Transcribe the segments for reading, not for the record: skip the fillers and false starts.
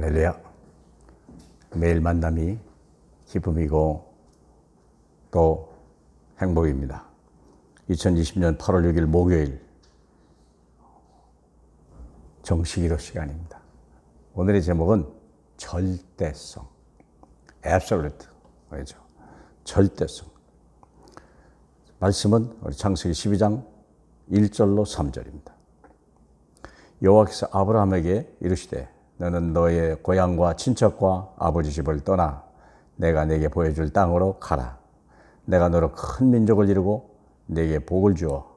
할렐루야. 매일 만남이 기쁨이고 또 행복입니다. 2020년 8월 6일 목요일 정식기도 시간입니다. 오늘의 제목은 절대성, absolute, 그렇죠? 절대성. 말씀은 우리 창세기 12장 1절로 3절입니다. 여호와께서 아브라함에게 이르시되 너는 너의 고향과 친척과 아버지 집을 떠나 내가 네게 보여줄 땅으로 가라. 내가 너로 큰 민족을 이루고 네게 복을 주어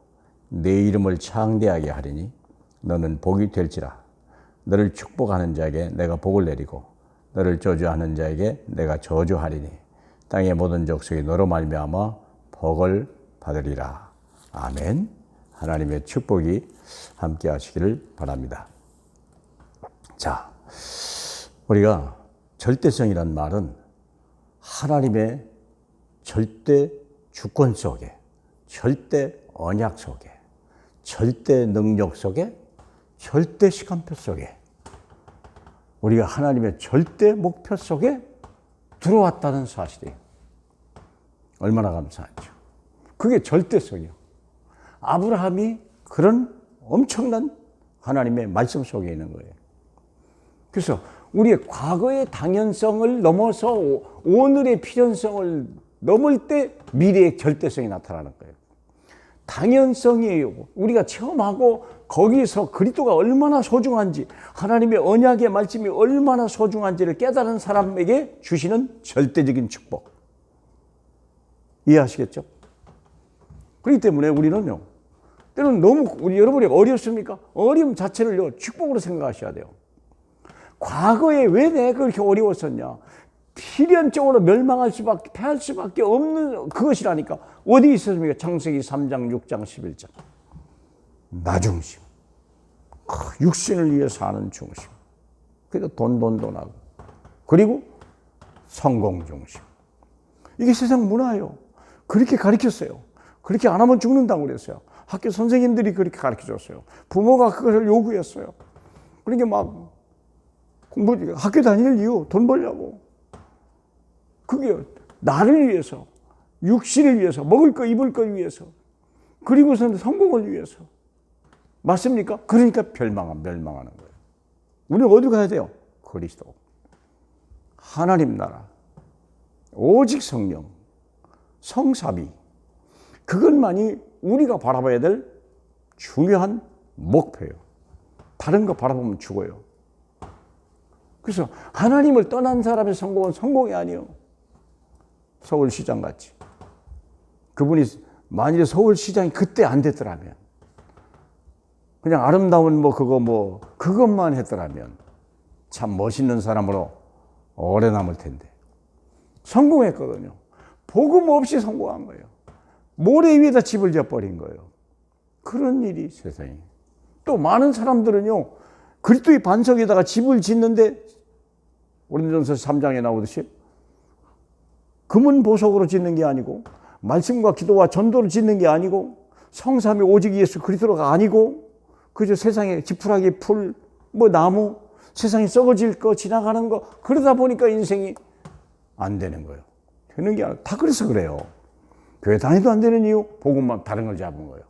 네 이름을 창대하게 하리니 너는 복이 될지라. 너를 축복하는 자에게 내가 복을 내리고 너를 저주하는 자에게 내가 저주하리니 땅의 모든 족속이 너로 말미암아 복을 받으리라. 아멘. 하나님의 축복이 함께 하시기를 바랍니다. 자, 우리가 절대성이란 말은 하나님의 절대 주권 속에, 절대 언약 속에, 절대 능력 속에, 절대 시간표 속에, 우리가 하나님의 절대 목표 속에 들어왔다는 사실이에요. 얼마나 감사하죠. 그게 절대성이에요. 아브라함이 그런 엄청난 하나님의 말씀 속에 있는 거예요. 그래서 우리의 과거의 당연성을 넘어서 오늘의 필연성을 넘을 때 미래의 절대성이 나타나는 거예요. 당연성이 우리가 체험하고 거기서 그리스도가 얼마나 소중한지, 하나님의 언약의 말씀이 얼마나 소중한지를 깨달은 사람에게 주시는 절대적인 축복. 이해하시겠죠? 그렇기 때문에 우리는요, 때로는 너무 여러분이 어렵습니까? 어려움 자체를요, 축복으로 생각하셔야 돼요. 과거에 왜 내가 그렇게 어려웠었냐? 필연적으로 멸망할 수밖에, 패할 수밖에 없는 그것이라니까. 어디 있었습니까? 창세기 3장, 6장, 11장. 나 중심. 육신을 위해서 하는 중심. 그래서 돈하고. 그리고 성공 중심. 이게 세상 문화예요. 그렇게 가르쳤어요. 그렇게 안 하면 죽는다고 그랬어요. 학교 선생님들이 그렇게 가르쳐줬어요. 부모가 그것을 요구했어요. 그러니까 막 학교 다닐 이유, 돈 벌려고. 그게 나를 위해서, 육신을 위해서, 먹을 거, 입을 거 위해서, 그리고서는 성공을 위해서. 맞습니까? 그러니까 멸망하는 거예요. 우리는 어디로 가야 돼요? 그리스도. 하나님 나라. 오직 성령. 성삼위. 그것만이 우리가 바라봐야 될 중요한 목표예요. 다른 거 바라보면 죽어요. 그래서 하나님을 떠난 사람의 성공은 성공이 아니에요. 서울시장 같이. 그분이 만일에 서울시장이 그때 안 됐더라면, 그냥 아름다운 그것만 했더라면 참 멋있는 사람으로 오래 남을 텐데. 성공했거든요. 복음 없이 성공한 거예요. 모래 위에다 집을 져버린 거예요. 그런 일이 세상에. 또 많은 사람들은요, 그리스도의 반석에다가 집을 짓는데, 고린도전서 3장에 나오듯이 금은 보석으로 짓는 게 아니고, 말씀과 기도와 전도를 짓는 게 아니고, 성삼위 오직 예수 그리스도가 아니고, 그저 세상에 지푸라기, 풀, 나무, 세상에 썩어질 거, 지나가는 거, 그러다 보니까 인생이 안 되는 거예요. 되는 게 아니라 다 그래서 그래요. 교회 다니도 안 되는 이유, 복음만 다른 걸 잡은 거예요.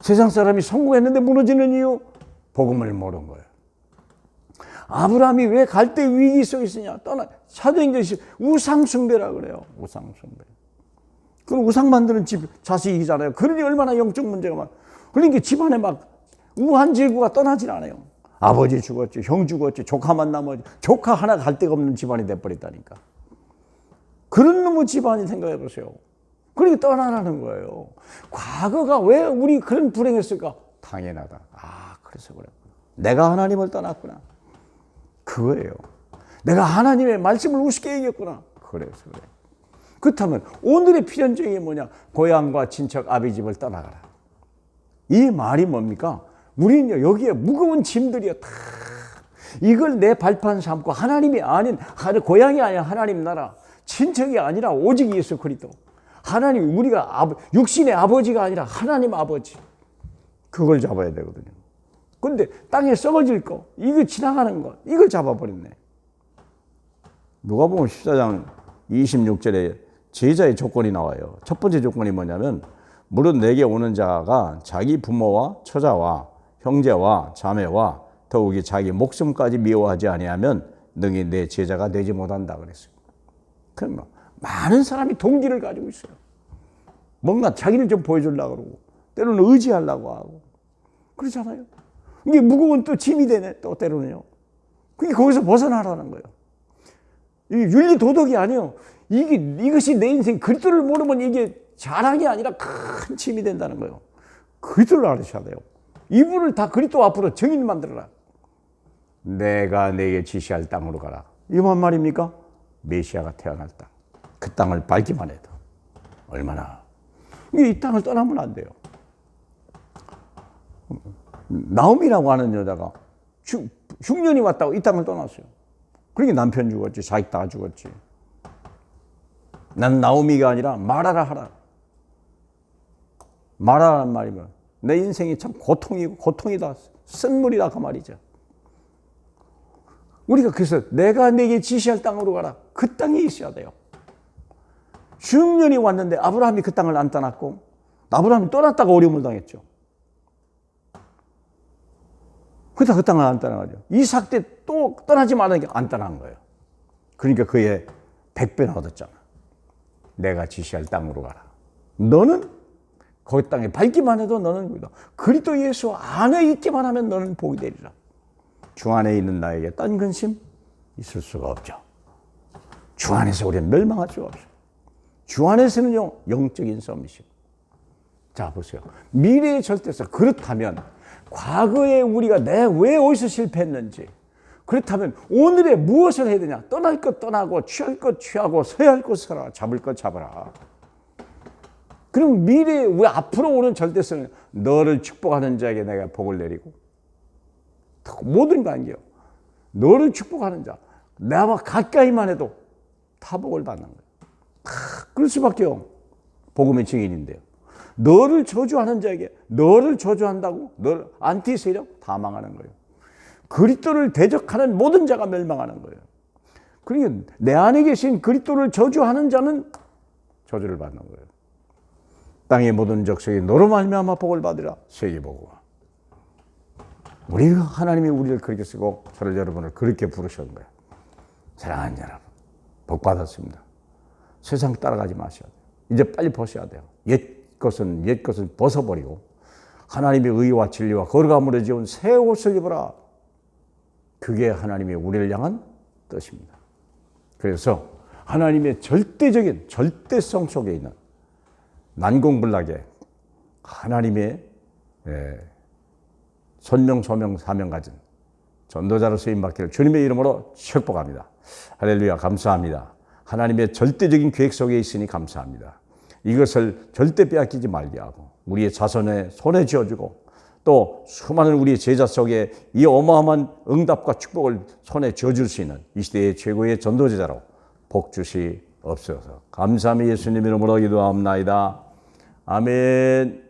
세상 사람이 성공했는데 무너지는 이유, 복음을 모르는 거예요. 아브라함이 왜 갈대 위기 속에 있으냐? 사도행전 우상숭배라 그래요. 우상숭배. 그럼 우상 만드는 집 자식이잖아요. 그러니 얼마나 영적 문제가 많아. 그러니까 집안에 막 우한질구가 떠나질 않아요. 아버지 죽었지, 형 죽었지, 조카만 남았지. 조카 하나 갈 데가 없는 집안이 돼버렸다니까. 그런 놈의 집안이 생각해 보세요. 그러니까 떠나라는 거예요. 과거가 왜 우리 그런 불행했을까? 당연하다. 그래서 그래. 내가 하나님을 떠났구나. 그거예요. 내가 하나님의 말씀을 우습게 얘기했구나. 그래서 그래. 그렇다면 오늘의 필연적인 뭐냐? 고향과 친척, 아비 집을 떠나가라. 이 말이 뭡니까? 우리는 여기에 무거운 짐들이야. 다 이걸 내 발판 삼고 하나님이 아닌, 고향이 아니라 하나님 나라, 친척이 아니라 오직 예수 그리스도. 하나님, 우리가 육신의 아버지가 아니라 하나님 아버지. 그걸 잡아야 되거든요. 근데 땅에 썩어질 거, 이거 지나가는 거, 이걸 잡아버렸네. 누가복음 14장 26절에 제자의 조건이 나와요. 첫 번째 조건이 뭐냐면 무릇 내게 오는 자가 자기 부모와 처자와 형제와 자매와 더욱이 자기 목숨까지 미워하지 아니하면 능히 내 제자가 되지 못한다 그랬어요. 그럼 많은 사람이 동기를 가지고 있어요. 뭔가 자기를 좀 보여주려고 그러고 때로는 의지하려고 하고 그렇잖아요. 이게 무거운 또 짐이 되네 또 때로는요. 그게 거기서 벗어나라는 거예요. 이게 윤리 도덕이 아니에요. 이것이 내 인생 그리스도를 모르면 이게 자랑이 아니라 큰 짐이 된다는 거예요. 그리스도를 알으셔야 돼요. 이분을 다 그리스도 앞으로 증인 만들어라. 내가 내게 지시할 땅으로 가라. 이만 말입니까? 메시아가 태어날 땅. 그 땅을 밟기만 해도 얼마나 이 땅을 떠나면 안 돼요. 나오미라고 하는 여자가 흉년이 왔다고 이 땅을 떠났어요. 그러니까 남편 죽었지, 자식 다 죽었지. 난 나오미가 아니라 마라라 하라. 마라라는 말이면 내 인생이 참 고통이다, 쓴물이다 그 말이죠. 우리가 그래서 내가 내게 지시할 땅으로 가라. 그 땅에 있어야 돼요. 흉년이 왔는데 아브라함이 그 땅을 안 떠났고 아브라함이 떠났다가 어려움을 당했죠. 그러다 그 땅을 안 떠나가죠. 이삭 때 또 떠나지 말라니까 안 떠난 거예요. 그러니까 그의 100배나 얻었잖아. 내가 지시할 땅으로 가라. 너는 거기 땅에 밟기만 해도 너는 그리스도 예수 안에 있기만 하면 너는 복이 되리라. 주 안에 있는 나에게 딴 근심 있을 수가 없죠. 주 안에서 우리는 멸망할 수가 없어요. 주 안에서는요 영적인 썸이시고. 자 보세요. 미래의 절대성. 그렇다면 과거에 우리가 내가 왜 어디서 실패했는지, 그렇다면 오늘에 무엇을 해야 되냐? 떠날 것 떠나고 취할 것 취하고 서야 할 것 서라, 잡을 것 잡아라. 그럼 미래에 우리 앞으로 오는 절대성은 너를 축복하는 자에게 내가 복을 내리고, 모든 관계요. 너를 축복하는 자, 나와 가까이만 해도 다 복을 받는 거예요. 그럴 수밖에요. 복음의 증인인데요. 너를 저주하는 자에게 너를 저주한다고 너를 안티 세력 다 망하는 거예요. 그리스도를 대적하는 모든 자가 멸망하는 거예요. 그러니까 내 안에 계신 그리스도를 저주하는 자는 저주를 받는 거예요. 땅의 모든 족속이 너로 말미암아 복을 받으라. 세계복음화. 우리가 하나님이 우리를 그렇게 쓰고 저를 여러분을 그렇게 부르셨는 거예요. 사랑하는 여러분, 복 받았습니다. 세상 따라가지 마셔야 돼요. 이제 빨리 벗어야 돼요. 옛 것은 벗어버리고 하나님의 의와 진리와 거룩함으로 지은 새 옷을 입어라. 그게 하나님의 우리를 향한 뜻입니다. 그래서 하나님의 절대적인 절대성 속에 있는 난공불락의 하나님의 선명, 소명, 사명 가진 전도자로 쓰임받기를 주님의 이름으로 축복합니다. 할렐루야, 감사합니다. 하나님의 절대적인 계획 속에 있으니 감사합니다. 이것을 절대 빼앗기지 말게 하고 우리의 자손의 손에 쥐어주고 또 수많은 우리의 제자 속에 이 어마어마한 응답과 축복을 손에 쥐어줄 수 있는 이 시대의 최고의 전도제자로 복 주시옵소서. 감사함이 예수님 이름으로 기도합나이다. 아멘.